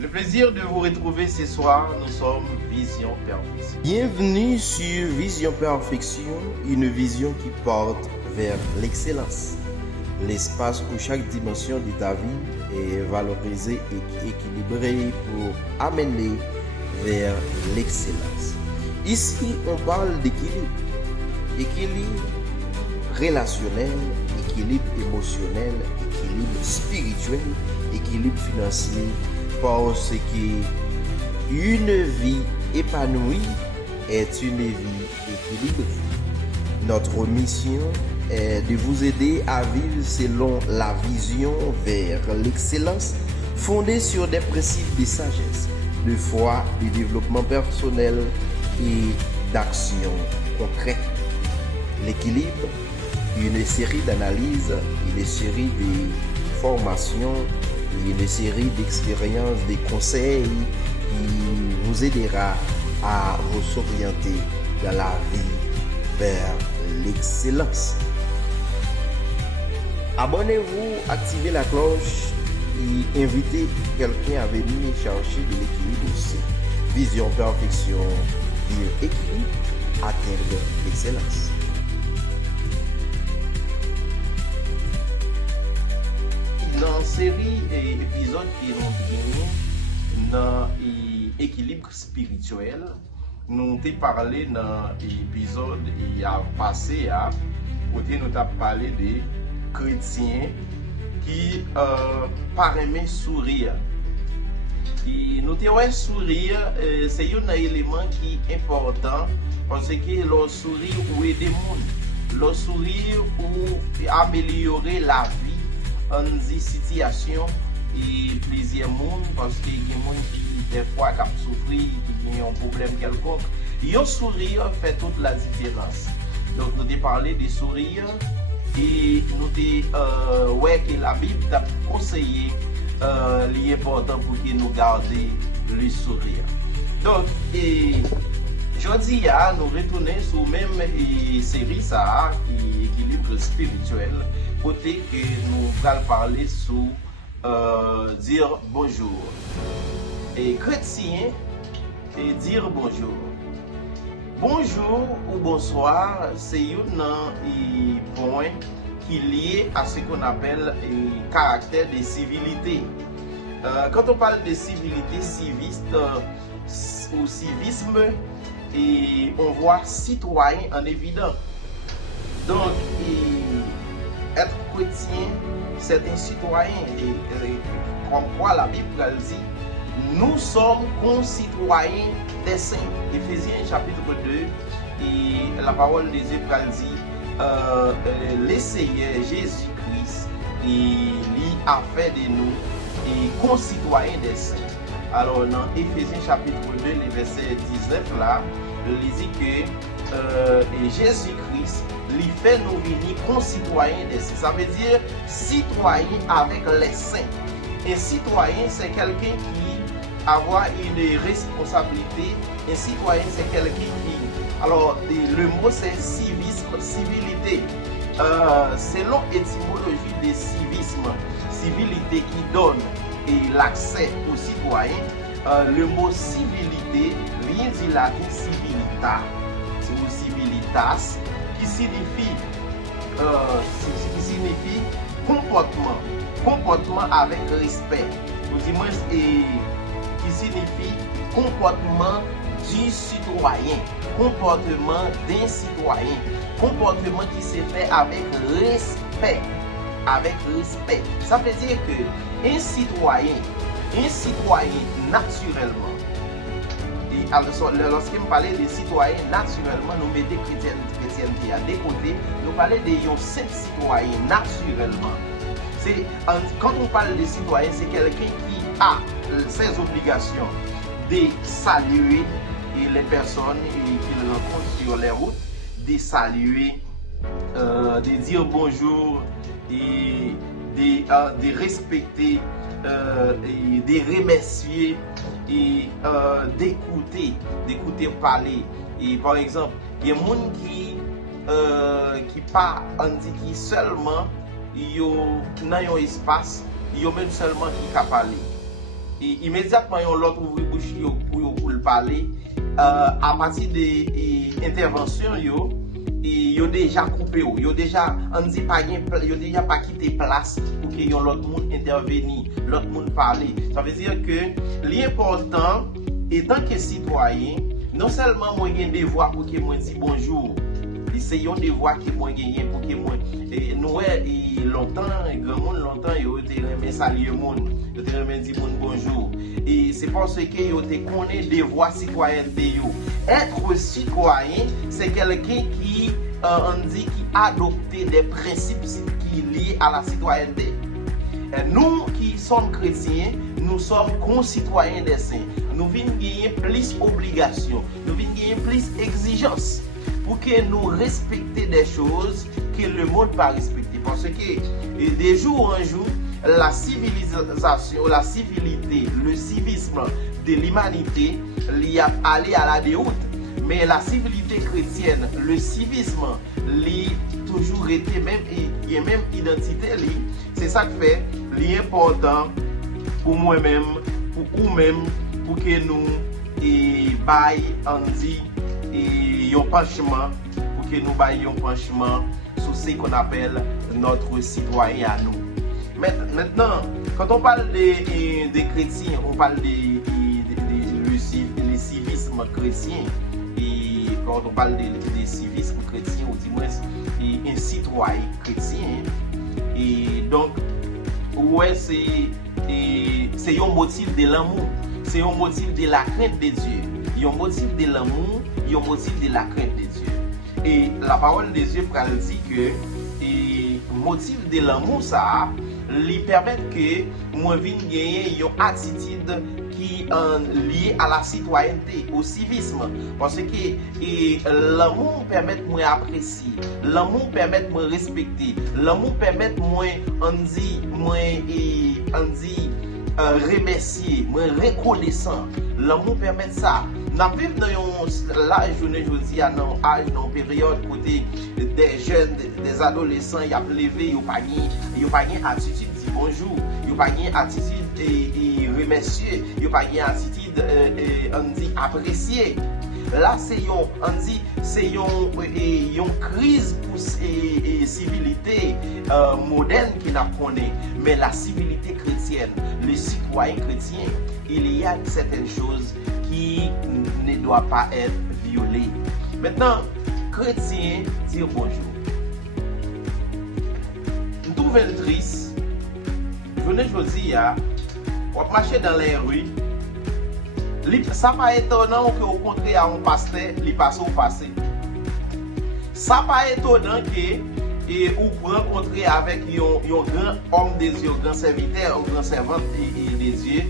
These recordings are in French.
Le plaisir de vous retrouver ce soir, nous sommes Vision Perfection. Bienvenue sur Vision Perfection, une vision qui porte vers l'excellence. L'espace où chaque dimension de ta vie est valorisée et équilibrée pour amener vers l'excellence. Ici, on parle d'équilibre. Équilibre relationnel, équilibre émotionnel, équilibre spirituel, équilibre financier, parce que une vie épanouie est une vie équilibrée. Notre mission est de vous aider à vivre selon la vision vers l'excellence, fondée sur des principes de sagesse, de foi, de développement personnel et d'action concrète. L'équilibre, une série d'analyses, une série de formations, une série d'expériences, de conseils qui vous aidera à vous orienter dans la vie vers l'excellence. Abonnez-vous, activez la cloche et invitez quelqu'un à venir chercher de l'équilibre aussi. Vision Perfection, vivre équilibre, atteindre l'excellence. Dans la série d'épisodes qui nous dans l'équilibre spirituel, nous avons parlé dans l'épisode qui a passé, où nous avons parlé des chrétiens qui parraient sourire. Et nous avons sourire, c'est un élément qui est important parce que le sourire ou aider le monde, le sourire ou améliorer la vie en des situations et plusieurs monde parce qu'il y a des gens qui des fois qui souffrent, qui ont un problème quelconque. Le sourire fait toute la différence. Donc nous avons parlé des sourires et nous avons ouais, que la Bible a conseillé l'important pour que nous gardions le sourire. Donc aujourd'hui, nous retournons sur la même série ça, qui équilibre spirituel, côté que nous allons parler sur dire bonjour. Et chrétien, et dire bonjour. Bonjour ou bonsoir, c'est un point qui est lié à ce qu'on appelle un caractère de civilité. Quand on parle de civilité, civiste ou civisme, et on voit citoyen en évidence. Donc, être chrétien, c'est un citoyen. Et comme quoi la Bible dit, nous sommes concitoyens des saints. Éphésiens chapitre 2, et la parole des Hébreux dit, le Seigneur Jésus-Christ, il a fait de nous et concitoyens des saints. Alors dans Éphésiens chapitre 2, le verset 19 là, il dit que Jésus-Christ lui fait nous venir concitoyens des saints. Ça veut dire citoyen avec les saints. Un citoyen, c'est quelqu'un qui a une responsabilité. Un citoyen, c'est quelqu'un qui... Alors, le mot c'est civisme, civilité. Selon l'étymologie de civisme, civilité qui donne l'accès aux citoyens, le mot civilité vient de la civilita, ou civilitas, qui signifie comportement avec respect, ou du moins qui signifie comportement du citoyen, comportement d'un citoyen, comportement qui se fait avec respect. Avec respect. Ça veut dire que un citoyen naturellement, et alors, lorsqu'on parlait des citoyens naturellement, nous mettons chrétienté à des côtés, nous parlons des simple citoyens naturellement. Quand on parle de citoyen, c'est quelqu'un qui a ses obligations de saluer les personnes qu'il rencontre sur les routes, de saluer, de dire bonjour, et de respecter, et de remercier, et d'écouter parler. Et par exemple, il y a des gens qui pas qui seulement dans un espace, il y a même seulement qui parler. immédiatement yon l'autre ouvri bouche yo pour le parler à partir des interventions yo déjà coupé yo déjà on dit pas yo déjà pas quitté place pour que yon l'autre monde intervenir l'autre monde parler. Ça veut dire que l'important étant que citoyen non seulement moi gagne des voix pour que moi dis bonjour, c'est yon des voix que moi gagne pour que moi nous longtemps grand monde longtemps yo te remet saluer monde yo te remet dire bonjour et c'est parce que yo te connaît des voix citoyenneté yo. Être citoyen c'est quelqu'un qui on dit qui adopte des principes qui liés à la citoyenneté. Nous qui sommes chrétiens, nous sommes concitoyens des saints. Nous venons gagner plus d'obligations, nous venons gagner plus d'exigences pour que nous respections des choses que le monde pas respecter. Parce que de jour en jour, la civilisation, la civilité, le civisme de l'humanité, il y a allé à la déroute. Mais la civilité chrétienne, le civisme, il toujours été même et même identité. C'est ça qui fait l'important pour moi-même, pour vous-même, pour que nous baillons on dit un penchement, pour que nous baillons un penchement sur ce qu'on appelle notre citoyen à nous. Maintenant, quand on parle des chrétiens, on parle des civisme chrétien. Et quand on parle des civisme chrétien, ou du moins un citoyen chrétien, et donc, ouais, c'est un motif de l'amour, c'est un motif de la crainte de Dieu. Il y a un motif de l'amour, il y a un motif de la crainte de Dieu. Et la parole de Dieu dit que le motif de l'amour, ça, lui permet que moi vienne gagner une attitude qui est liée à la citoyenneté, au civisme. Parce que l'amour permet de moi apprécier, l'amour permet de moi respecter, l'amour permet de moi remercier, moi reconnaissant. L'amour permet ça. Nous vivons dans l'âge, dans une période côté des jeunes, des adolescents, ils ont levé, ils n'ont pas une attitude de bonjour, ils n'ont pas une attitude de remercier, ils n'ont pas une attitude apprécier. Là, c'est une crise pour la civilité moderne qui n'a connaît. Mais la civilité chrétienne, le citoyen chrétien, il y a certaines choses qui ne doivent pas être violées. Maintenant, chrétien, dire bonjour. Nous trouvons triste. Je ne dis pas, on marche dans les rues. Ça pas étonnant que au contraire un pasteur il passe au passé. Ça pas étonnant que vous rencontrez avec un grand homme de Dieu, un grand serviteur, un grand servant de Dieu,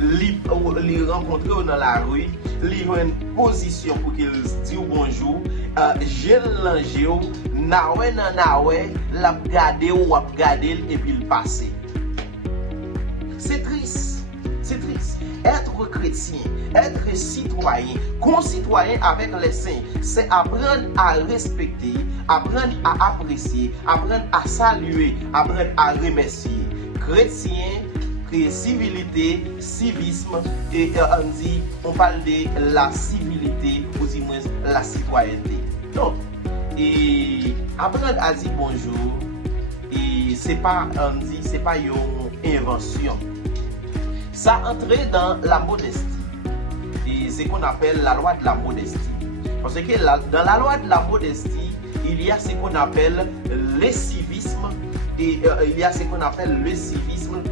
les rencontrer dans la rue, les ont une position pour qu'il dise bonjour, j'ai l'angé, nawe, l'a gardé ou a gardé et puis il passe. C'est triste, c'est triste. Être chrétien, être citoyen, concitoyen avec les saints, c'est apprendre à respecter, apprendre à apprécier, apprendre à saluer, apprendre à remercier. Chrétien, civilité, civisme, et on parle de la civilité, ou du moins la citoyenneté. Donc, apprendre à dire bonjour, et c'est pas une invention. Ça entre dans la modestie. Et c'est ce qu'on appelle la loi de la modestie. Parce que dans la loi de la modestie, il y a ce qu'on appelle le civisme. Et il y a ce qu'on appelle le civisme.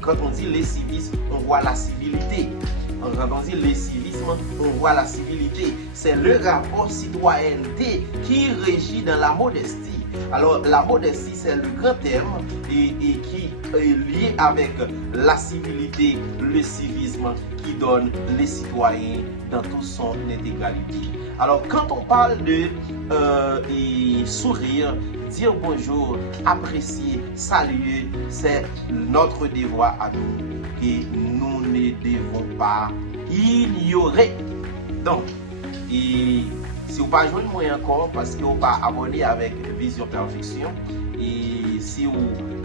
Quand on dit le civisme, on voit la civilité. Quand on dit le civisme, on voit la civilité. C'est le rapport citoyenneté qui régit dans la modestie. Alors la modestie, c'est le grand terme et qui est lié avec la civilité, le civisme qui donne les citoyens dans toute son intégralité. Alors quand on parle de sourire, dire bonjour, apprécier, saluer, c'est notre devoir à nous que nous ne devons pas ignorer. Donc, si vous ne pas joindre moi encore parce que vous pas abonné avec Vision Perfection, et si ou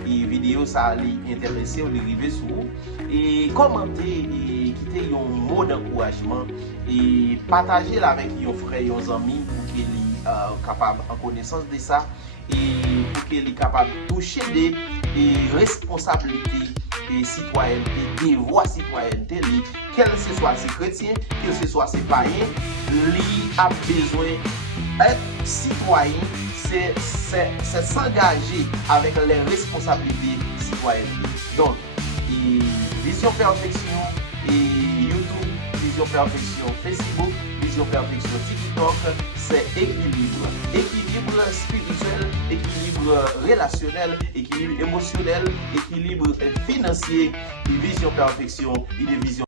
vidéo ça li intéressé ou li rive sou et commenter et quitter un mot d'encouragement et partager là avec yon frère, yon ami pour qu'il est capable en connaissance de ça et pour qu'il est capable de toucher des responsabilités et citoyenneté, des voix citoyenneté, quel que ce soit ces chrétiens, quel que ce soit ces païens, li a besoin d'être citoyen, c'est s'engager avec les responsabilités citoyennes. Donc, Vision Perfection et YouTube, Vision Perfection Facebook, Vision Perfection TikTok, c'est équilibre. Équilibre spirituel, équilibre relationnel, équilibre émotionnel, équilibre financier, Vision Perfection et Vision